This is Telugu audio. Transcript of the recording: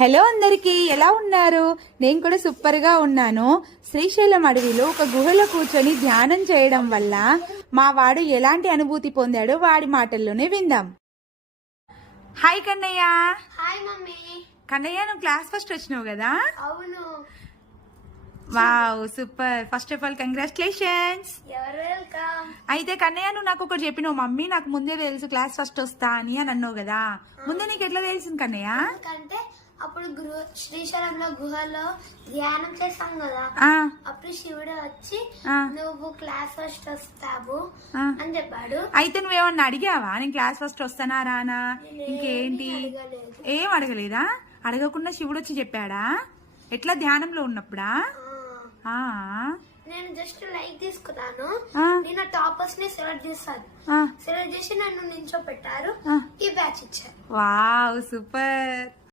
హలో అందరికీ, ఎలా ఉన్నారు? నేను కూడా సూపర్ గా ఉన్నాను. శ్రీశైలం అడవిలో ఒక గుహలో కూర్చొని ధ్యానం చేయడం వల్ల మా వాడు ఎలాంటి అనుభూతి పొందాడో వాడి మాటల్లోనే విందాం. Hi Kannayya. Hi mummy. Kannayya, నువ్వు క్లాస్ ఫస్ట్ వచ్చినావు కదా? అవును. Wow, super. First of all congratulations. Welcome. అయితే కన్నయ్య, నువ్వు నాకు ఒకటి చెప్పినావు, మమ్మీ నాకు ముందే తెలుసు క్లాస్ ఫస్ట్ వస్తా అని అన్నావు కదా. ముందే నీకు ఎట్లా తెలిసింది కన్నయ్య? ఎందుకంటే అప్పుడు శ్రీశైలంలో గుహలో ధ్యానం చేసాం కదా, అప్పుడు శివుడు వచ్చి నువ్వు క్లాస్ ఫస్ట్ వస్తావు అని చెప్పాడు. అయితే నువ్వేమన్నా అడిగావా నేను క్లాస్ ఫస్ట్ వస్తానా రానా? ఇంకేంటి? ఏం అడగలేదా? అడగకుండా శివుడు వచ్చి చెప్పాడా? ఎట్లా, ధ్యానంలో ఉన్నప్పుడా? నేను జస్ట్ లైక్ తీసుకున్నాను. నేను టాపర్స్ ని సెలెక్ట్ చేశాను. సెలెక్ట్ చేసి నన్ను నించోపెట్టారు. ఈ బ్యాచ్ ఇచ్చారు. Wow, super.